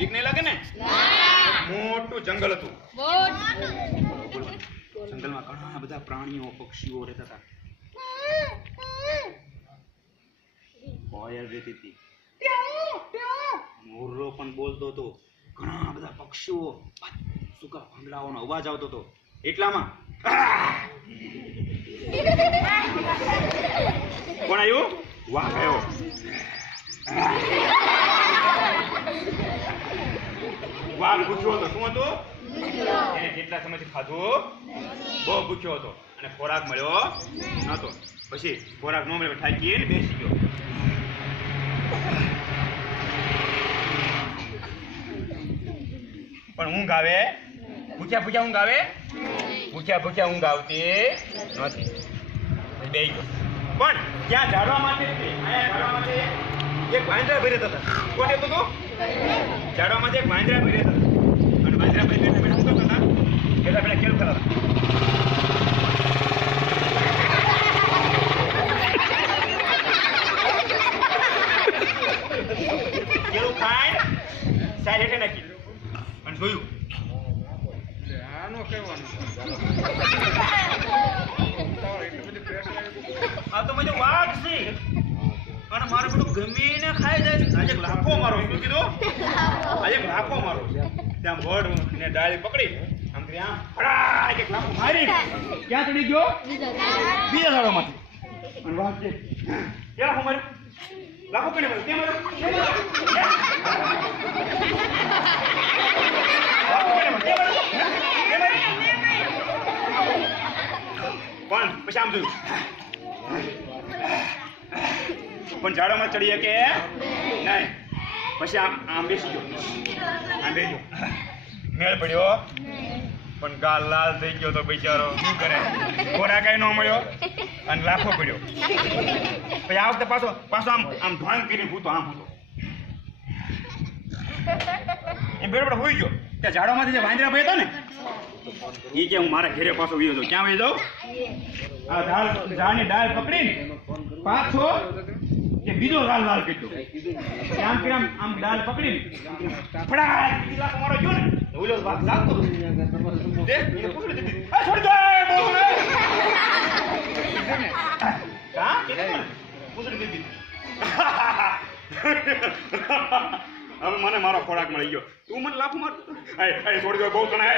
બીક નહીં લાગે ને? મોટું જંગલ હતું. જંગલમાં ઘણા બધા પ્રાણીઓ પક્ષીઓ રહેતા હતા. કોયલ રહેતી હતી, મોરલો પણ બોલતો હતો, ઘણા બધા પક્ષીઓ સુકા પાંદડાઓનો અવાજ આવતો હતો. એટલામાં કોણ આવ્યું? વાઘ આવ્યો. વાઘ ભૂખ્યો હતો. શું હતું? એને કેટલા સમયથી ખાધું? બહુ ભૂખ્યો હતો અને ખોરાક મળ્યો નતો. પછી ખોરાક ન મળ્યો, થાકીને બેસી ગયો. પણ ઊંઘ આવે? ભૂખ્યા ભૂખ્યા ઊંઘ આવે? ભૂખ્યા ભૂખ્યા ઊંઘ આવતી નથી. બે ગયો. પણ ત્યાં ઝાડવા માટે એક વાંદરા ભરી હતા. કોણ હતું તું? ઝાડવા માટે એક વાંદરા ભરી હતા. અને વાંદરા ભરી બેઠા બેઠા શું કરતા હતા? પેલા પેલા કેવું કરતા હતા? કેવું ખાય સાહેબ હેઠે નાખી અને જોયું. આ તો મને વાઘ છે અને મારે બધું ગમીને ખાઈ જાય. આજે લાખો મારો. શું કીધું? આજે લાખો મારો. ત્યાં વડ ને ડાળી પકડી આમ કરી આમ ફડાક એક લાખો મારી ક્યાં ચડી ગયો? બીજા ઝાડોમાંથી. અને વાઘ છે ક્યાં લાખો માર્યો? લાખો કને માર્યો? ક્યાં માર્યો? પણ પછી આમ જોયું પણ ઝાડોમાં ચડી કે નહીં. પછી આમ બેસી ગયો. આમ બેસી મેળ પડ્યો પણ ગાલ લાલ થઈ ગયો તો બિચારો. શું કરે? ખોરાક કઈ ન મળ્યો અને લાખો પડ્યો. પછી આ વખતે પાછો આમ આમ ઢોંગ કરીને ભૂતો આમ હતો. એમ બરોબર હોઈ ગયો. ત્યાં ઝાડોમાંથી જે વાંદરા ભાઈ હતો ને એ કે હું મારા ઘેરે પાછો વીયો જાઉં. ક્યાં વહી જાઉં? આ ઝાડની ડાળ પકડીને પાછો કે બીજો લાલ લાલ કીધો. આમ કે આમ ડાળ પકડીને ફડાક લાખ મારો ગયો ને ઓલો વાઘ લાગતો દે એને પકડી દીધી. આ છોડી દે કા પૂછડી દીધી. હવે મને મારો ખોરાક મળી ગયો. તું મને લાફો મારતો. છોડી દો. બહુ તને